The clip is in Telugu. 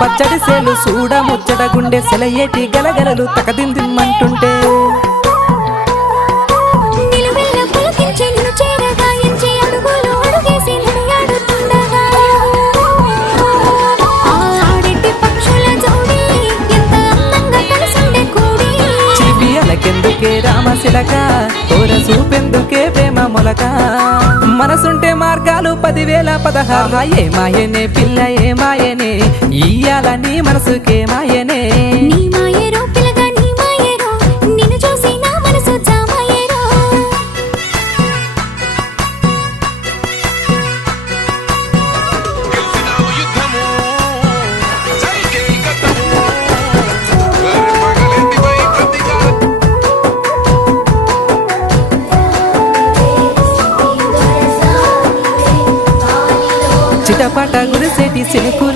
పచ్చడి సేలు చూడ ముచ్చట గుండె సెలయేటి గలగలలు తకదిందిమ్మంటుంటే చిబియలకెందుకే రామశిలక ఓర చూపెందుకే ప్రేమ మొలక మనసుంటే మార్గాలు 10,016 ఏ మాయనే పిల్ల ఏ మాయనే ఇయ్యాల నీ మనసుకే మాయనే నీ మాయరో పిల్లగా నీ మాయరో నిన్ను చూసి నా మనసు జామాయరో చిటపట గురిసేటి సినుకు